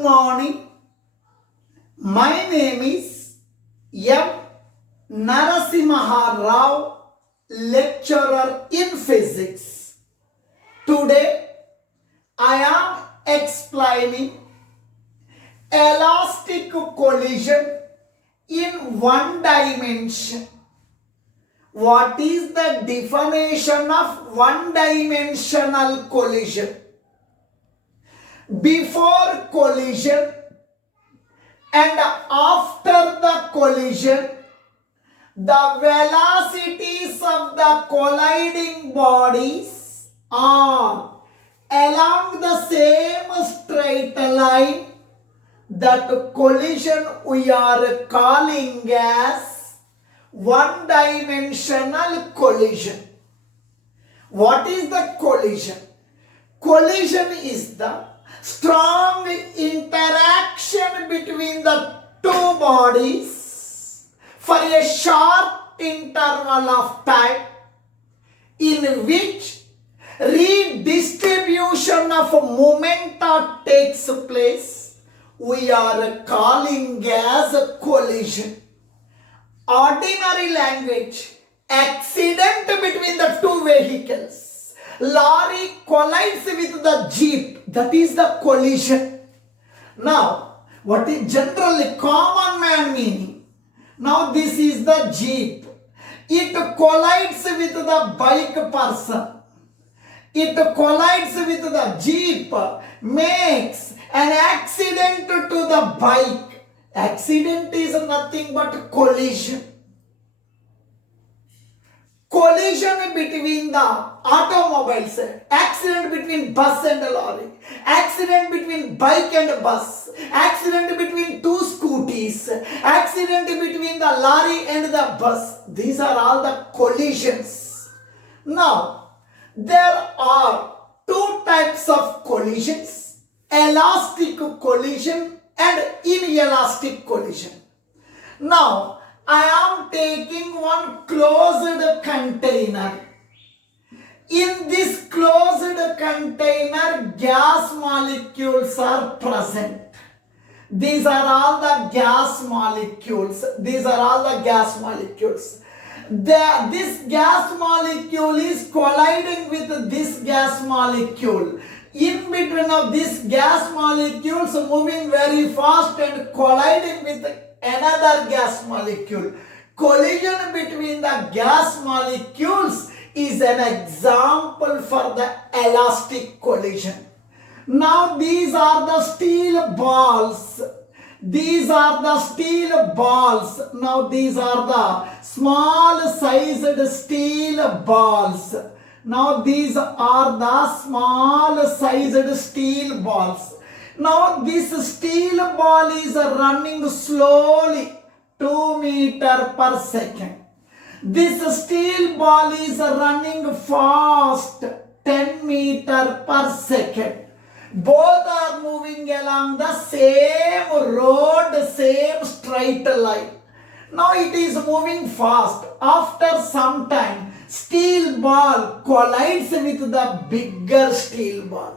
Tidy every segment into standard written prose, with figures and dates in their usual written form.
morning. My name is Narasimharao, lecturer in physics. Today I am explaining elastic collision in one dimension. What is the definition of one-dimensional collision? Before collision and after the collision, the velocities of the colliding bodies are along the same straight line. That collision we are calling as one-dimensional collision. What is the collision? Collision is the strong interaction between the two bodies for a short interval of time in which redistribution of momenta takes place. We are calling as a collision. Ordinary language, accident between the two vehicles. Lorry collides with the jeep. That is the collision. Now, what is generally common man meaning? Now this is the jeep. It collides with the bike person. It collides with the jeep, makes an accident to the bike. Accident is nothing but collision. Collision between the automobiles, accident between bus and lorry, accident between bike and bus, accident between two scooties, accident between the lorry and the bus. These are all the collisions. Now, there are two types of collisions: elastic collision and inelastic collision. Now, I am taking one closed container. In this closed container, gas molecules are present. These are all the gas molecules. This gas molecule is colliding with this gas molecule. In between of these gas molecules moving very fast and colliding with another gas molecule. Collision between the gas molecules is an example for the elastic collision. Now these are the steel balls. Now these are the small sized steel balls. Now these are the small sized steel balls. Now this steel ball is running slowly 2 meters per second. This steel ball is running fast 10 meters per second. Both are moving along the same road, same straight line. Now it is moving fast. After some time, steel ball collides with the bigger steel ball.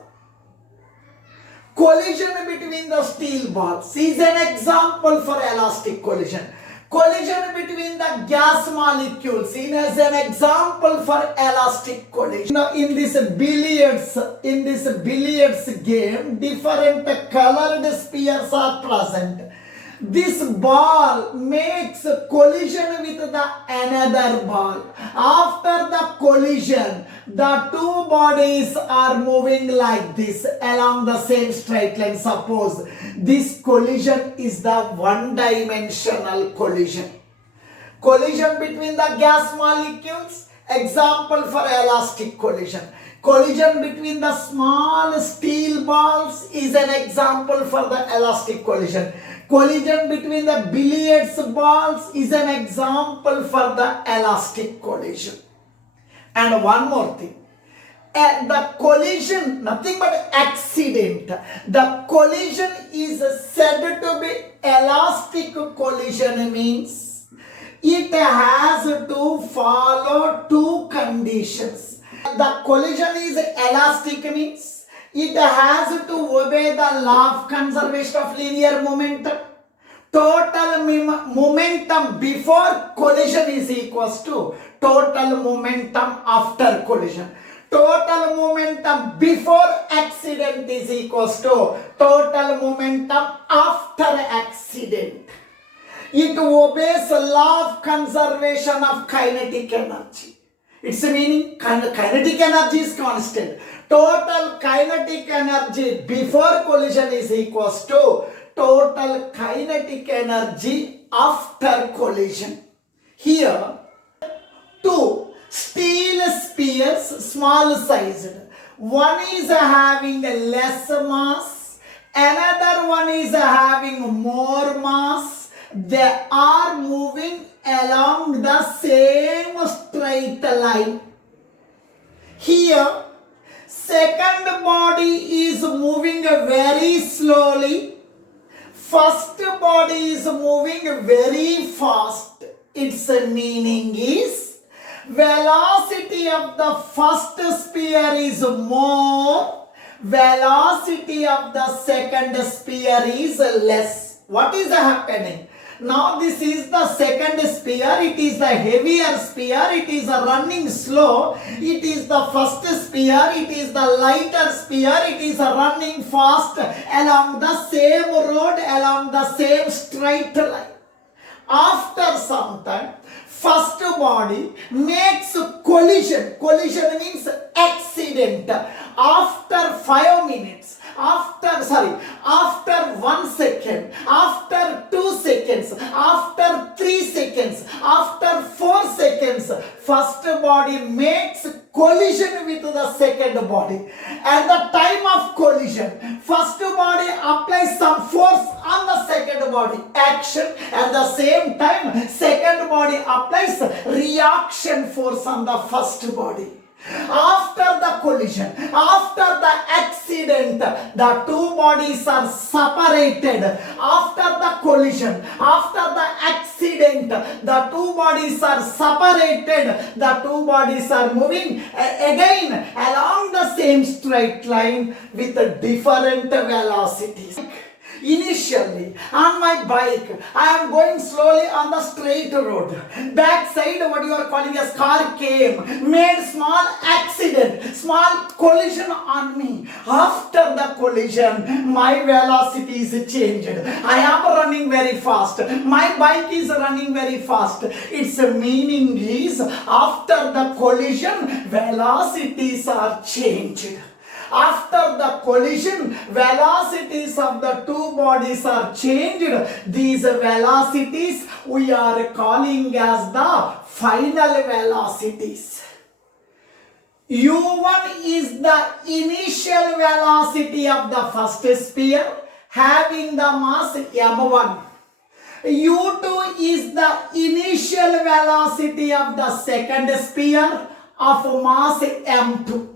Collision between the steel balls is an example for elastic collision. Collision between the gas molecules is an example for elastic collision. Now in this billiards game, different colored spheres are present. This ball makes a collision with the another ball. After the collision, the two bodies are moving like this along the same straight line. Suppose this collision is the one-dimensional collision. Collision between the gas molecules, example for elastic collision. Collision between the small steel balls is an example for the elastic collision. Collision between the billiards balls is an example for the elastic collision. And one more thing. The collision, nothing but accident. The collision is said to be elastic collision means it has to follow two conditions. The collision is elastic means it has to obey the law of conservation of linear momentum. Total momentum before collision is equals to total momentum after collision. Total momentum before accident is equals to total momentum after accident. It obeys the law of conservation of kinetic energy. Its meaning, kinetic energy is constant. Total kinetic energy before collision is equals to total kinetic energy after collision. Here, two steel spheres, small sized. One is having less mass, another one is having more mass. They are moving along the same straight line. Here, second body is moving very slowly. First body is moving very fast. Its meaning is velocity of the first sphere is more, velocity of the second sphere is less. What is happening? Now this is the second sphere, it is the heavier sphere, it is running slow. It is the first sphere, it is the lighter sphere, it is running fast along the same road, along the same straight line. After some time, first body makes collision. Collision means accident. After 5 minutes, after 1 second, after 2 seconds, after 3 seconds, after 4 seconds, first body makes collision with the second body. At the time of collision, first body applies some force on the second body, action. At the same time, second body applies reaction force on the first body. After the collision, after the accident, the two bodies are separated. After the collision, after the accident, the two bodies are separated. The two bodies are moving again along the same straight line with different velocities. Initially, on my bike, I am going slowly on the straight road. Backside, what you are calling as car came, made small accident, small collision on me. After the collision, my velocity is changed. I am running very fast. My bike is running very fast. Its meaning is, after the collision, velocities are changed. After the collision, velocities of the two bodies are changed. These velocities we are calling as the final velocities. U1 is the initial velocity of the first sphere having the mass m1. U2 is the initial velocity of the second sphere of mass m2.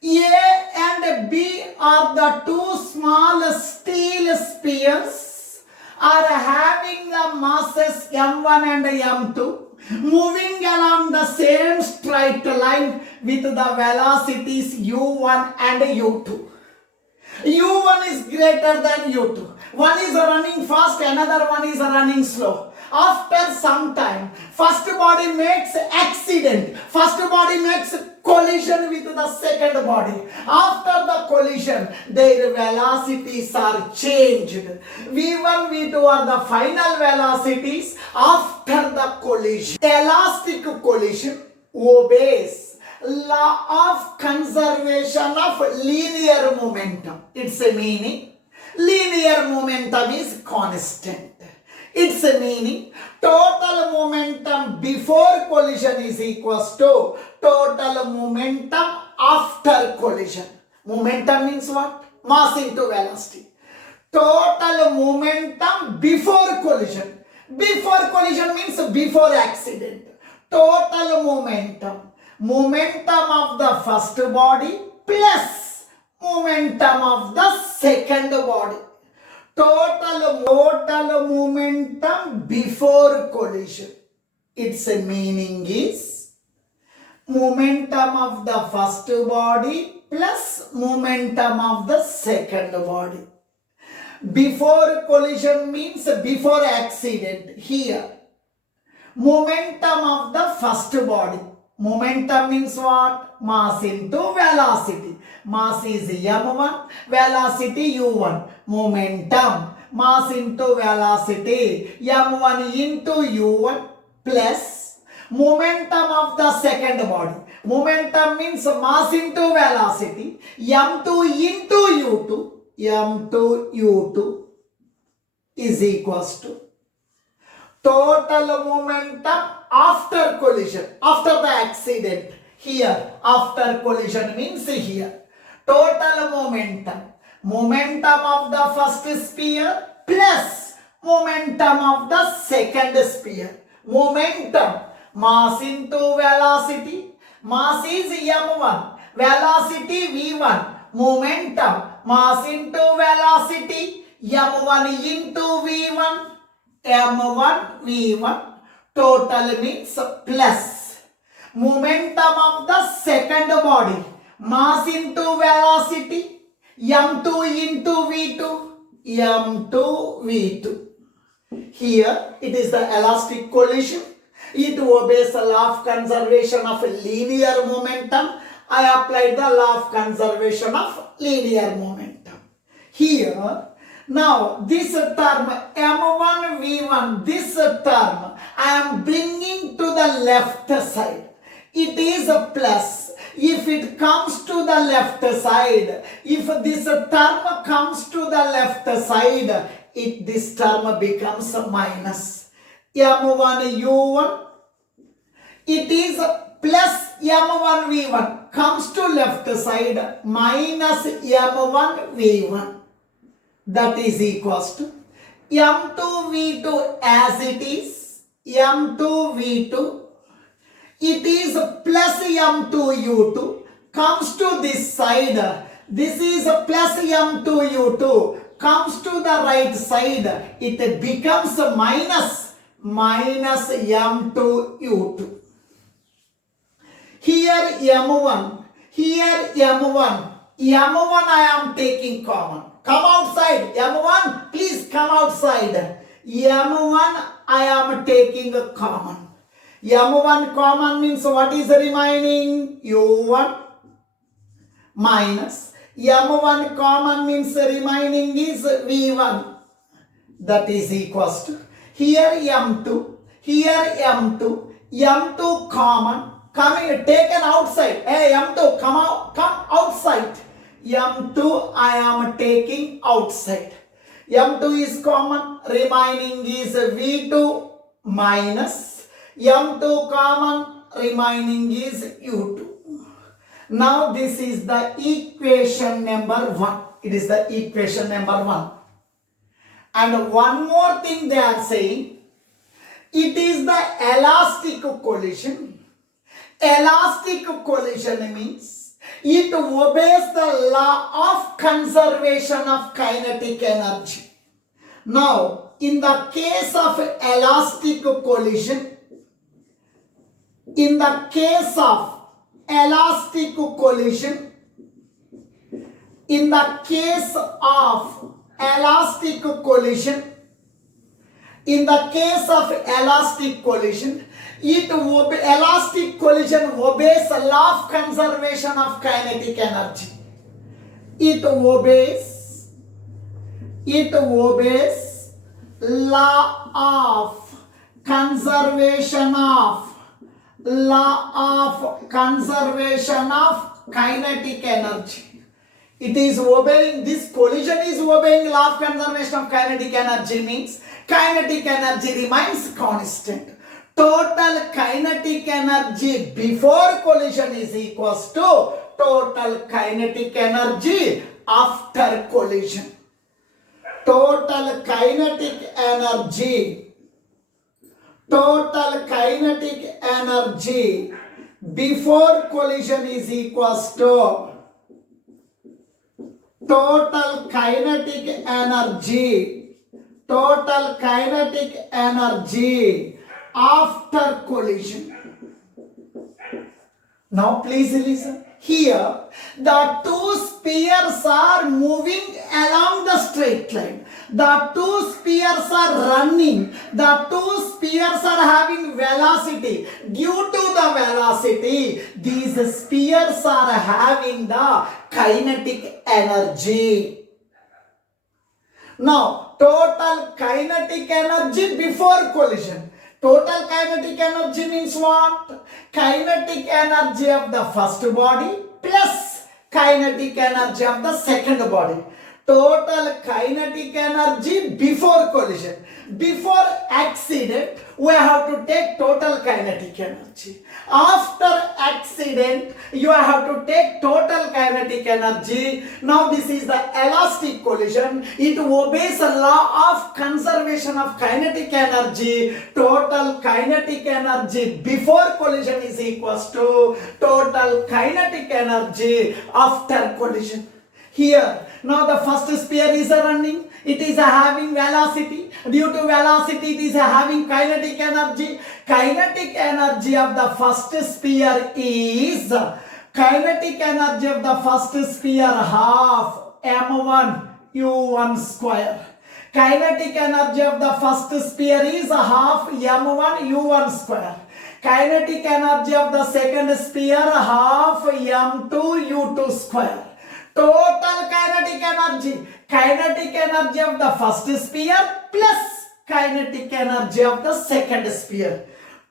A and B are the two small steel spheres are having the masses m1 and m2 moving along the same straight line with the velocities u1 and u2. u1 is greater than u2. One is running fast, another one is running slow. After some time, first body makes accident. First body makes collision with the second body. After the collision, their velocities are changed. V1, V2 are the final velocities after the collision. Elastic collision obeys law of conservation of linear momentum. Its meaning, linear momentum is constant. Its meaning, total momentum before collision is equals to total momentum after collision. Momentum means what? Mass into velocity. Total momentum before collision. Before collision means before accident. Total momentum. Momentum of the first body plus momentum of the second body. Total momentum before collision. Its meaning is momentum of the first body plus momentum of the second body. Before collision means before accident. Here, momentum of the first body. Momentum means what? Mass into velocity. Mass is m1, velocity u1. Momentum, mass into velocity, m1 into u1 plus momentum of the second body. Momentum means mass into velocity, m2 into u2. m2 u2 is equals to total momentum after collision, after the accident. Here, after collision means here. Total momentum. Momentum of the first sphere plus momentum of the second sphere. Momentum, mass into velocity. Mass is m1, velocity v1. Momentum, mass into velocity, m1 into v1. m1 v1. Total means plus momentum of the second body, mass into velocity, m2 into v2. m2 v2. Here it is the elastic collision. It obeys the law of conservation of linear momentum. I applied the law of conservation of linear momentum. Here, now this term m1 v1, this term I am bringing to the left side. It is a plus. If it comes to the left side, if this term comes to the left side, this term becomes a minus. m1 u1, it is plus m1 v1, comes to left side, minus m1 v1. That is equals to m2 v2 as it is, m2 v2, it is plus m2 u2, comes to this side, this is plus m2 u2, comes to the right side, it becomes minus m2 u2. Here m1, here m1, m1 I am taking common. Come outside, m1, please come outside. m1 I am taking a common. m1 common means what is remaining? u1 minus m1 common means remaining is v1. That is equals to here m2, here m2, m2 common, coming taken outside. Hey m2, come out, come outside. m2 I am taking outside. m2 is common, remaining is v2 minus m2 common, remaining is u2. Now this is the equation number 1. It is the equation number 1. And one more thing they are saying, it is the elastic collision. Elastic collision means it obeys the law of conservation of kinetic energy. Now, in the case of elastic collision, in the case of elastic collision, in the case of elastic collision, in the case of elastic collision, elastic collision obeys the law of conservation of kinetic energy. It obeys law of conservation of kinetic energy. It is obeying, this collision is obeying law of conservation of kinetic energy means kinetic energy remains constant. Total kinetic energy before collision is equals to total kinetic energy after collision. Total kinetic energy before collision is equals to total kinetic energy after collision. Now please listen. Here, the two spheres are moving along the straight line. The two spheres are running. The two spheres are having velocity. Due to the velocity, these spheres are having the kinetic energy. Now, total kinetic energy before collision. Total kinetic energy means what? Kinetic energy of the first body plus kinetic energy of the second body. Total kinetic energy before collision. Before accident, we have to take total kinetic energy. After accident, you have to take total kinetic energy. Now this is the elastic collision. It obeys the law of conservation of kinetic energy. Total kinetic energy before collision is equals to total kinetic energy after collision. Here, now the first sphere is running. It is having velocity. Due to velocity, it is having kinetic energy. Kinetic energy of the first sphere is kinetic energy of the first sphere half m1 u1 square. Kinetic energy of the first sphere is half m1 u1 square. Kinetic energy of the second sphere half m2 u2 square. Total kinetic energy. Kinetic energy of the first sphere plus kinetic energy of the second sphere.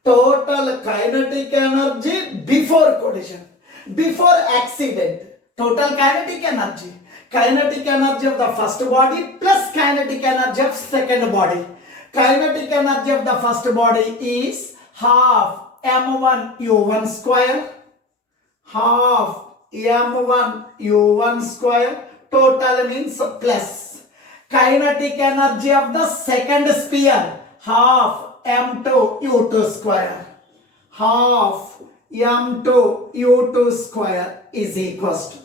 Total kinetic energy before collision. Before accident. Total kinetic energy. Kinetic energy of the first body plus kinetic energy of second body. Kinetic energy of the first body is half m1 u1 square. Half m1 u1 square. Total means plus. Kinetic energy of the second sphere half m2 u2 square. Half m2 u2 square is equals to.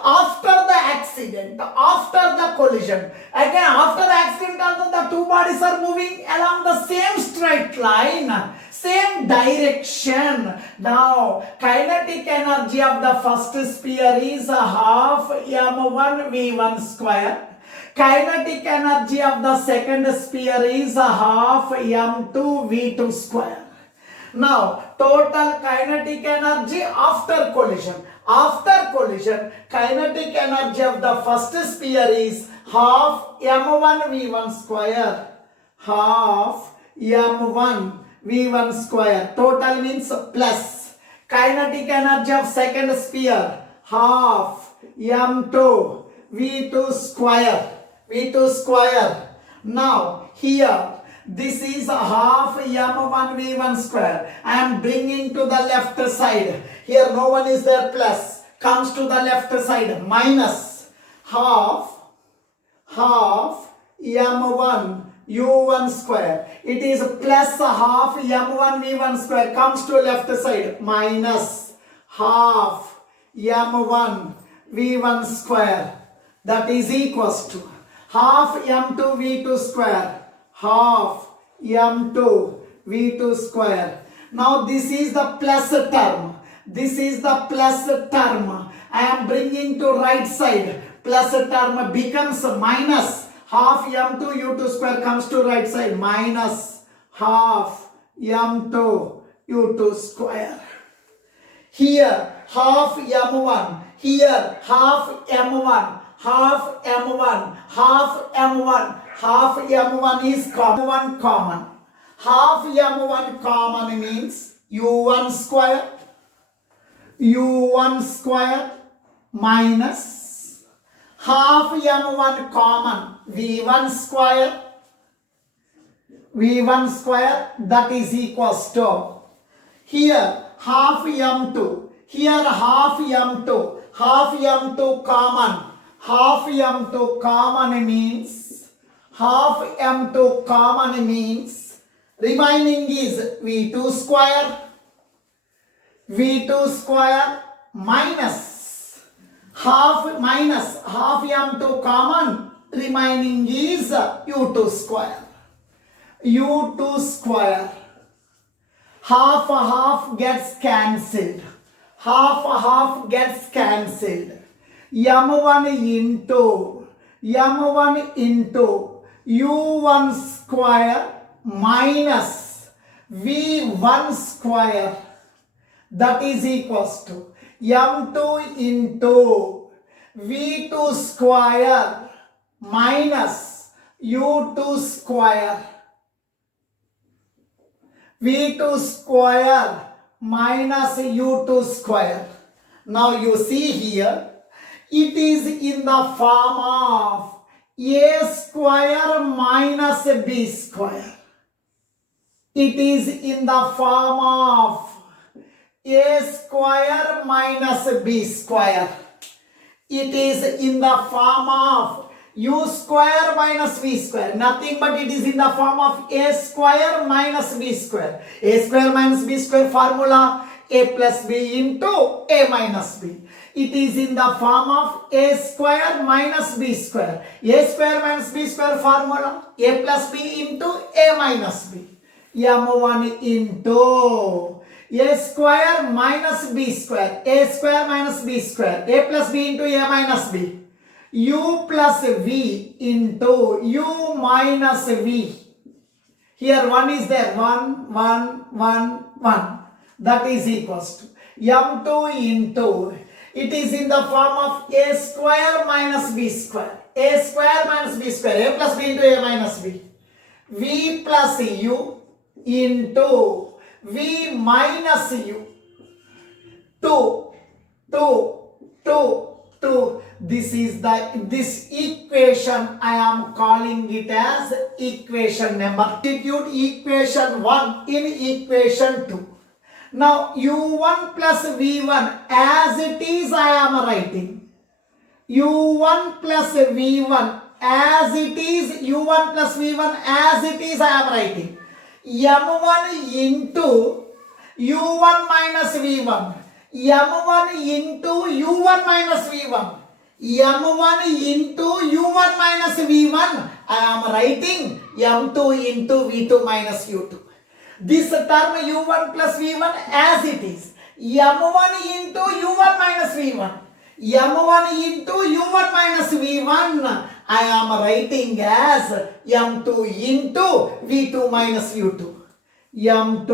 After the accident, after the collision, again after the accident also the two bodies are moving along the same straight line, same direction. Now kinetic energy of the first sphere is half m1 v1 square. Kinetic energy of the second sphere is half m2 v2 square. Now total kinetic energy after collision. After collision, kinetic energy of the first sphere is half m1 v1 square. Half m1 v1 square. Total means plus. Kinetic energy of second sphere half m2 v2 square. v2 square. Now here this is half m1 v1 square. I am bringing to the left side. Here no one is there, plus. Comes to the left side, minus half m1 u1 square. It is plus half m1 v1 square. Comes to left side, minus half m1 v1 square. That is equals to half m2 v2 square. Half m2 v2 square. Now this is the plus term. This is the plus term. I am bringing to right side. Plus term becomes minus half m2 u2 square comes to right side. Minus half m2 u2 square. Here half m1. Here half m1. Half m1. Half m1. Half m1 is common. Half m1 common means u1 square. u1 square minus half m1 common v1 square. v1 square, that is equals to here half m2. Here half m2. Half m2 common. Half m2 common means remaining is v2 square. v2 square minus half m2 common, remaining is u2 square. u2 square. Half gets cancelled. half gets cancelled. M1 into U1 square minus V1 square, that is equals to M2 into V2 square minus U2 square. V2 square minus U2 square. Now you see here, it is in the form of A square minus B square. It is in the form of A square minus B square. It is in the form of U square minus V square. Nothing but it is in the form of A square minus B square. A square minus B square formula, A plus B into A minus B. It is in the form of A square minus B square. A square minus B square formula, A plus B into A minus B. M1 into A square minus B square. A square minus B square. A plus B into A minus B. U plus V into U minus V. Here 1 is there. 1, 1, 1, 1. That is equals to M2 into, it is in the form of A square minus B square. A square minus B square. A plus B into A minus B. V plus U into V minus U. 2, 2, 2, 2. This equation I am calling it as equation number. Substitute equation 1 in equation 2. Now U1 plus V1 as it is I am writing. U1 plus V1 as it is. U1 plus V1 as it is I am writing. M1 into U1 minus V1. M1 into U1 minus V1. M1 into U1 minus V1. I am writing M2 into V2 minus U2. This term U1 plus V1 as it is. M1 into U1 minus V1. M1 into U1 minus V1 I am writing as M2 into V2 minus U2. M2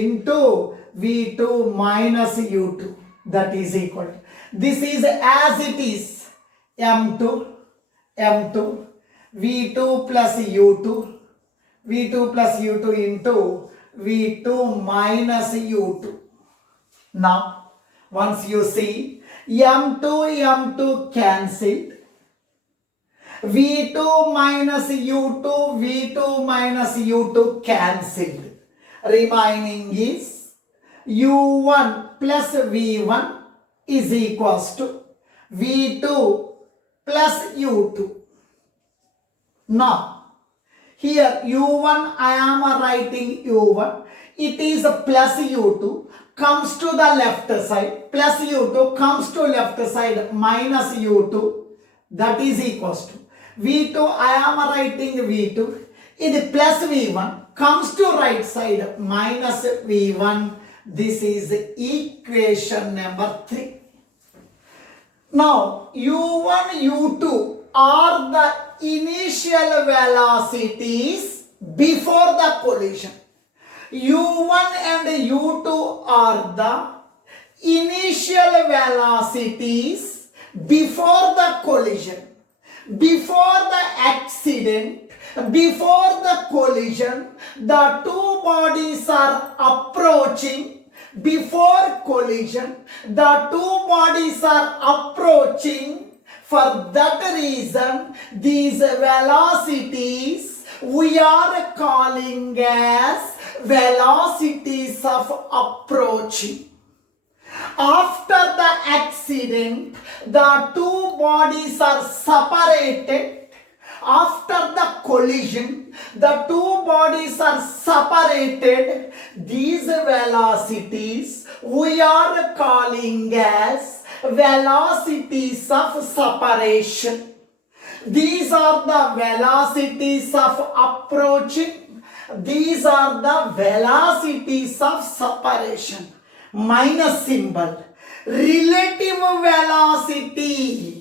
into V2 minus U2, that is equal to, this is as it is, M2 V2 plus U2 into V2 minus U2. Now once you see M2 cancelled, V2 minus U2 cancelled, remaining is U1 plus V1 is equals to V2 plus U2. Now, here U1 I am writing U1. It is plus U2 comes to the left side. Plus U2 comes to left side minus U2. That is equals to V2 I am writing V2. It plus V1 comes to right side minus V1. This is equation number 3. Now U1, U2 are the initial velocities before the collision. U1 and U2 are the initial velocities before the collision. Before the accident, before the collision, the two bodies are approaching. Before collision, the two bodies are approaching. For that reason, these velocities we are calling as velocities of approaching. After the accident, the two bodies are separated. After the collision, the two bodies are separated. These velocities we are calling as velocities of separation. These are the velocities of approaching. These are the velocities of separation. Minus symbol. relative velocity.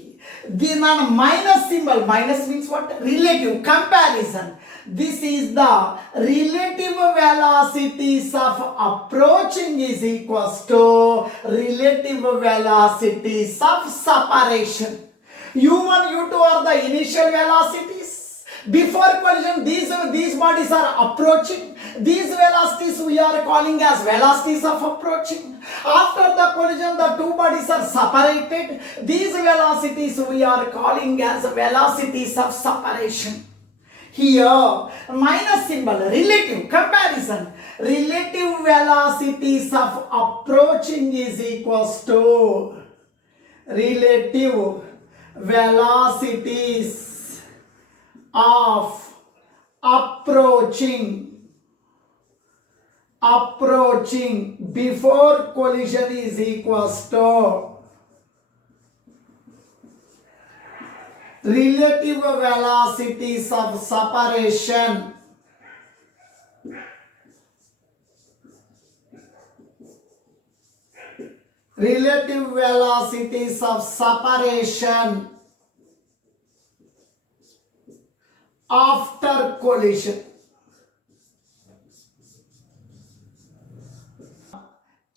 The minus symbol, minus means what? Relative, comparison. This is the relative velocities of approaching is equals to relative velocities of separation. U1, U2 are the initial velocities. Before collision, these bodies are approaching. These velocities we are calling as velocities of approaching. After the collision, the two bodies are separated. These velocities we are calling as velocities of separation. Here, minus symbol, relative, comparison. Relative velocities of approaching is equals to relative velocities of approaching before collision is equals to relative velocities of separation after collision.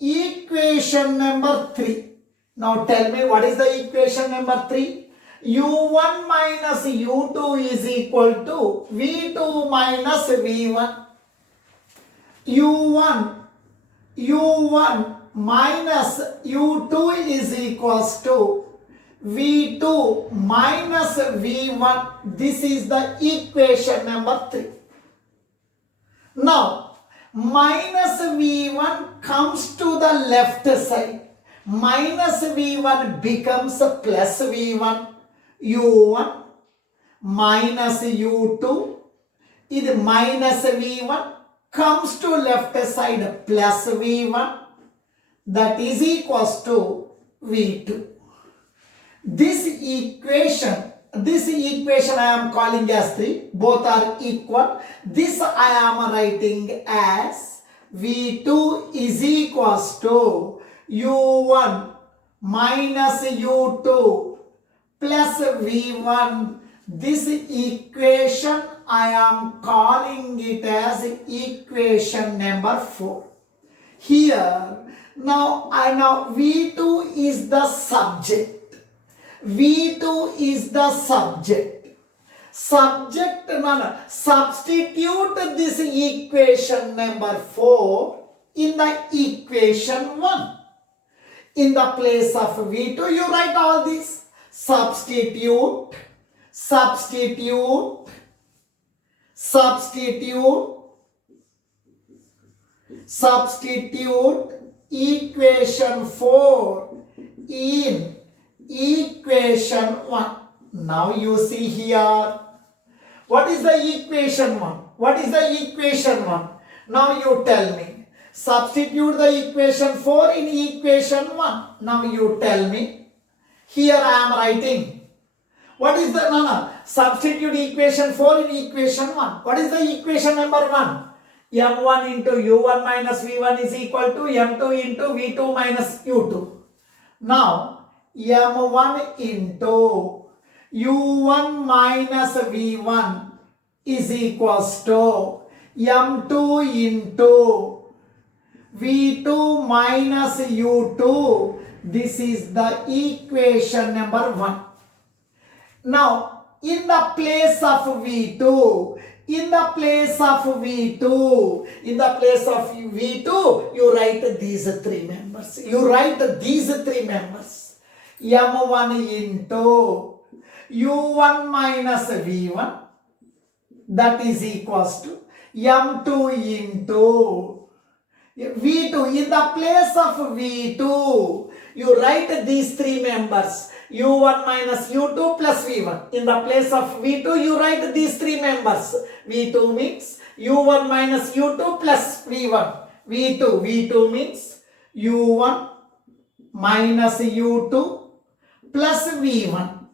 Equation number 3. Now tell me, what is the equation number 3? U1 minus U2 is equal to V2 minus V1. U1 minus U2 is equals to V2 minus V1. This is the equation number 3. Now, minus V1 comes to the left side. Minus V1 becomes plus V1. U1 minus U2 is minus V1 comes to left side plus V1, that is equals to V2. This equation I am calling as 3. Both are equal. This I am writing as V2 is equals to U1 minus U2 plus V1. This equation I am calling it as equation number 4. Here, now V2 is the subject. V2 is the subject. Substitute this equation number 4 in the equation 1. In the place of V2, you write all this. Substitute equation 4 in equation 1. Now you see here. What is the equation 1? What is the equation 1? Now you tell me. Substitute the equation 4 in equation 1. Now you tell me. Here I am writing. What is the substitute equation 4 in equation 1. What is the equation number 1? M1 into U1 minus V1 is equal to M2 into V2 minus U2. Now M1 into U1 minus V1 is equals to M2 into V2 minus U2. This is the equation number 1. Now, in the place of V2, you write these three members. M1 into U1 minus V1, that is equals to M2 into V2. In the place of V2, you write these three members. U1 minus U2 plus V1. In the place of V2, you write these three members. V2 means U1 minus U2 plus V1. V2 means U1 minus U2 plus V1.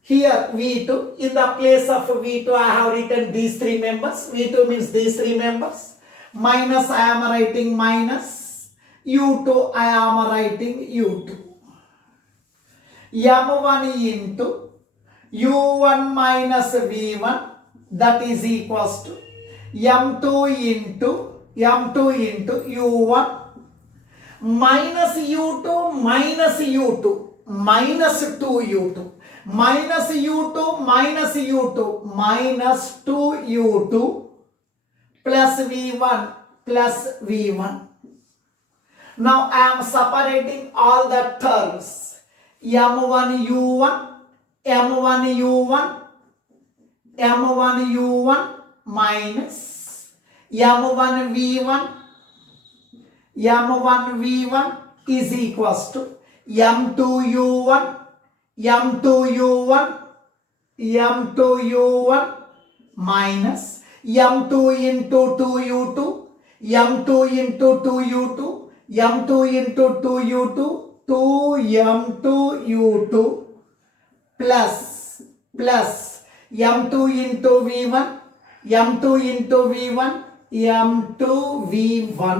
Here V2, in the place of V2 I have written these three members. V2 means these three members. Minus I am writing minus. u2 I am writing u2. m1 into u1 minus v1, that is equals to m2 into u1 minus u2 minus u2 minus 2u2 minus u2 minus u2 minus 2u2 plus v1. Now I am separating all the terms. m1 u1 minus m1 v1 is equals to m2 u1 minus m2 into 2u2 2m2u2 plus m2 into v1 m2v1.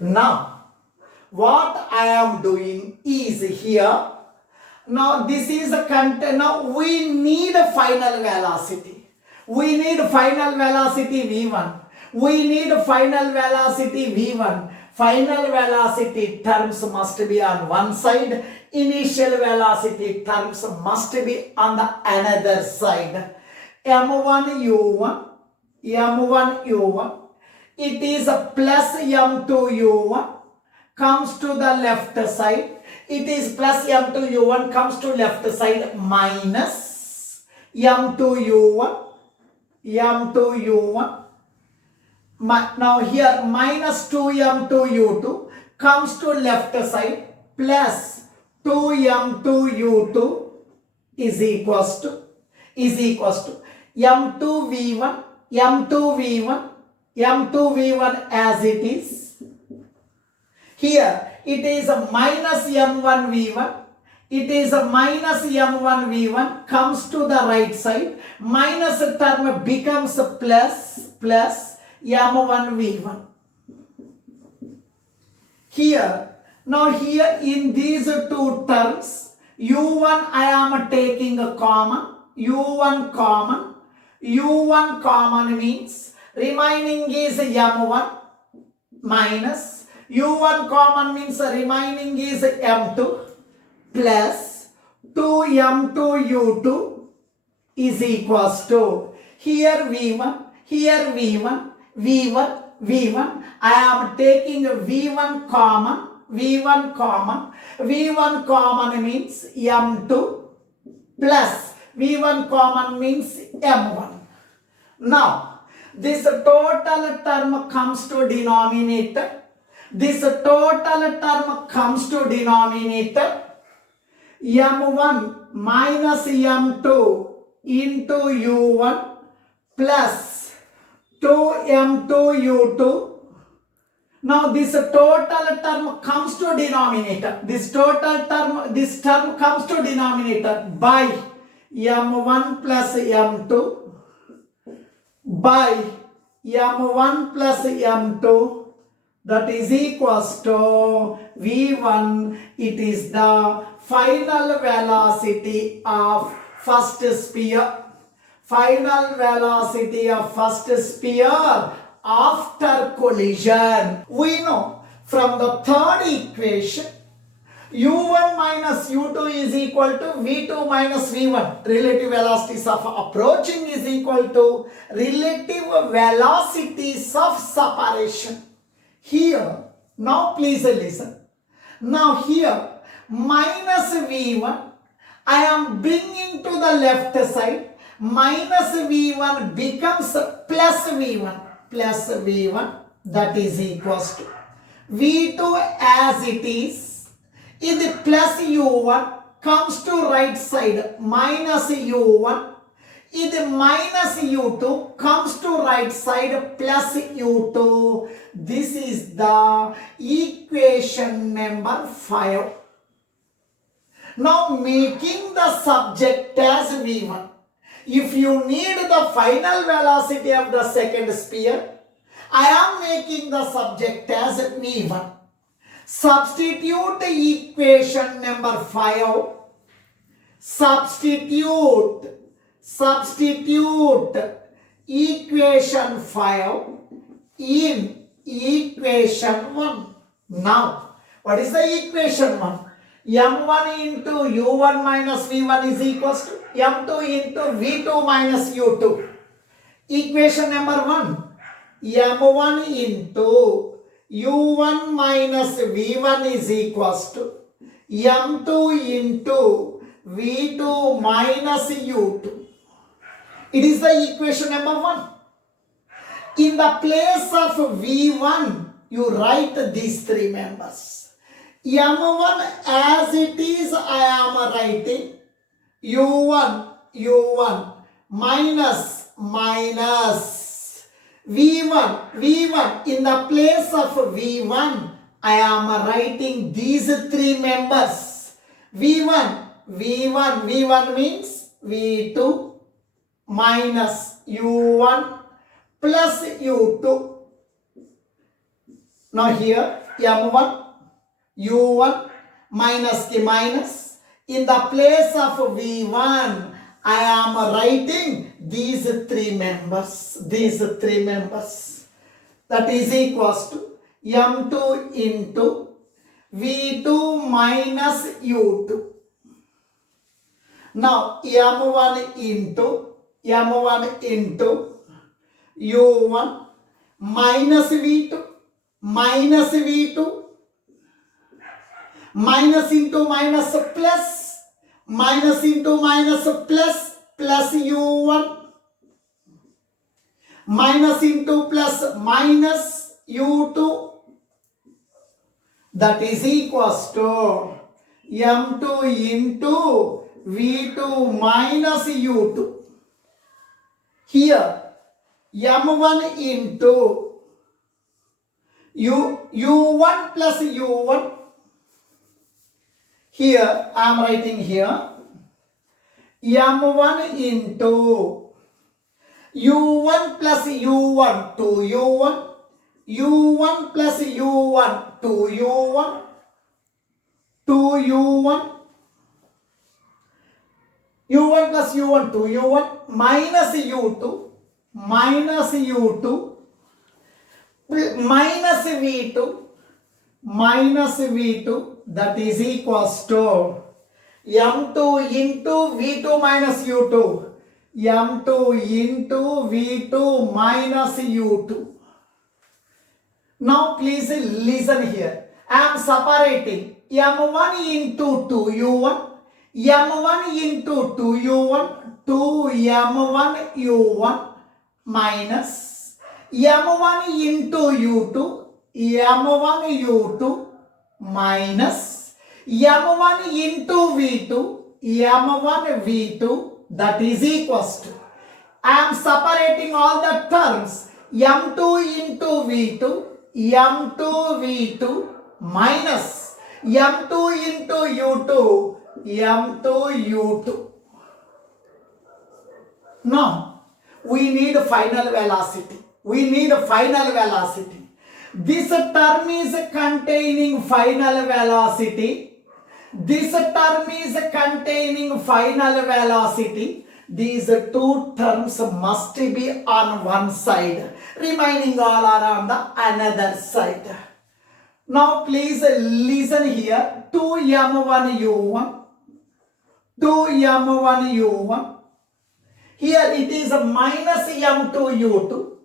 Now what I am doing is here, now this is a content. Now we need a final velocity. We need final velocity v1. We need final velocity v1. Final velocity terms must be on one side. Initial velocity terms must be on the another side. m1 u1. It is a plus m2 u1 comes to the left side. It is plus m2 u1 comes to left side minus m2 u1. Now here minus 2m2 u2 comes to left side plus 2m2 u2 is equals to m2 v1 as it is. Here it is a minus m1 v1. It is a minus m1 v1 comes to the right side. Minus term becomes a plus m1 v1. Here, now here in these two terms, u1 I am taking a common. u1 common means remaining is m1 minus u1 common means remaining is m2 plus 2m2 u2 is equals to here v1 I am taking v1 common means m2 plus v1 common means m1. Now this total term comes to denominator. m1 minus m2 into u1 plus 2m2 u2. Now this total term comes to denominator. This term comes to denominator by m1 plus m2 by m1 plus m2, that is equals to v1. It is the final velocity of first sphere. Final velocity of first sphere after collision. We know from the third equation u1 minus u2 is equal to v2 minus v1. Relative velocities of approaching is equal to relative velocities of separation. Here, now please listen. Now here minus v1 I am bringing to the left side. Minus v1 becomes plus v1, that is equals to v2 as it is. In the plus u1 comes to right side minus u1. In the minus u2 comes to right side plus u2. This is the equation number 5. Now making the subject as v1. If you need the final velocity of the second sphere I am making the subject as V1. Substitute equation number 5. Substitute equation 5 in equation 1. Now, what is the equation 1? M1 into U1 minus V1 is equals to M2 into V2 minus U2. Equation number 1. M1 into U1 minus V1 is equals to M2 into V2 minus U2. It is the equation number 1. In the place of V1, you write these three members. M1 as it is, I am writing U1 minus V1. In the place of V1, I am writing these three members. V1 means V2 minus U1 plus U2. Now here M1, U1 minus the minus. In the place of V1, I am writing these three members. That is equals to M2 into V2 minus U2. Now M1 into U1 minus V2 minus into minus plus, minus into minus plus U1 minus into plus minus U2, that is equals to M2 into V2 minus U2. Here M1 into U1 plus U1. Here I am writing here M1 into U1 plus U1 to U1, U1 plus U1 to U1, U1 plus U1 to U1 minus U2 minus V2, that is equals to M2 into V2 minus U2, M2 into V2 minus U2. Now please listen here. I am separating M1 into 2U1, M1 into 2U1, 2M1 U1 minus M1 into U2, M1 U2 minus M1 into V2, M1 V2, that is equals to, I am separating all the terms, M2 into V2, M2 V2 minus M2 into U2, M2 U2. Now, we need final velocity. This term is containing final velocity. These two terms must be on one side. Remaining all are on the another side. Now please listen here. 2M1 U1. Here it is minus M2 U2.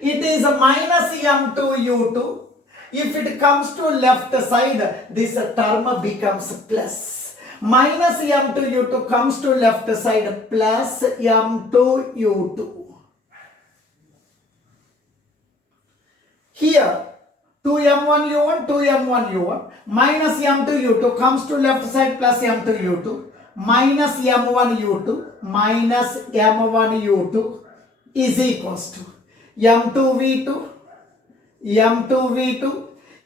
It is minus M2 U2. If it comes to left side, this term becomes plus. Minus M2 U2 comes to left side, plus M2 U2. Here 2M1 U1 minus M2 U2 comes to left side, plus M2 U2 minus M1 U2 minus M1 U2 is equals to M2 V2.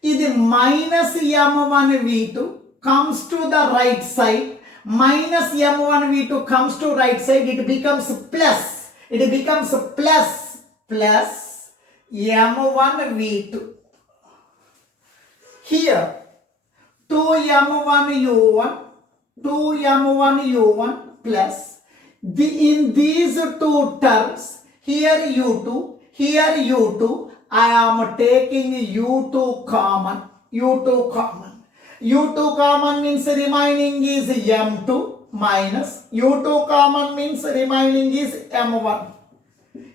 This minus M1 V2 comes to the right side, minus M1 V2 comes to right side, it becomes plus. Plus m1 v2. Here 2m1 u1 plus in these two terms, here u2, here u2, I am taking u2 common. u2 common means remaining is m2 minus u2 common means remaining is m1.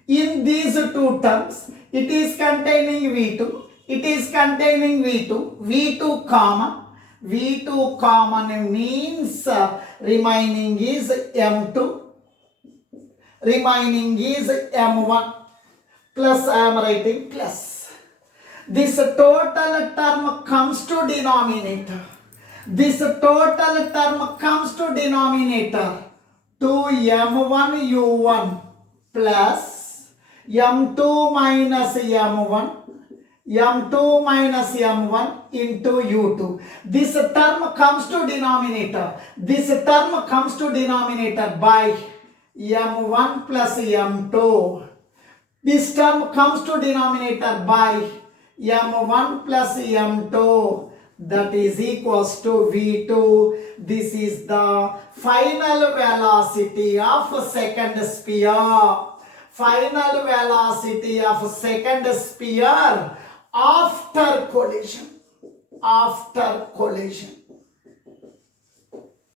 In these two terms, it is containing v2. It is containing v2. v2 common means remaining is m2. Remaining is m1 plus I am writing plus. This total term comes to denominator. This total term comes to denominator 2m1 u1 plus m2 minus m1 into u2. This term comes to denominator. This term comes to denominator by m1 plus m2. This term comes to denominator by m1 plus m2. That is equals to v2. This is the final velocity of second sphere. Final velocity of second sphere after collision.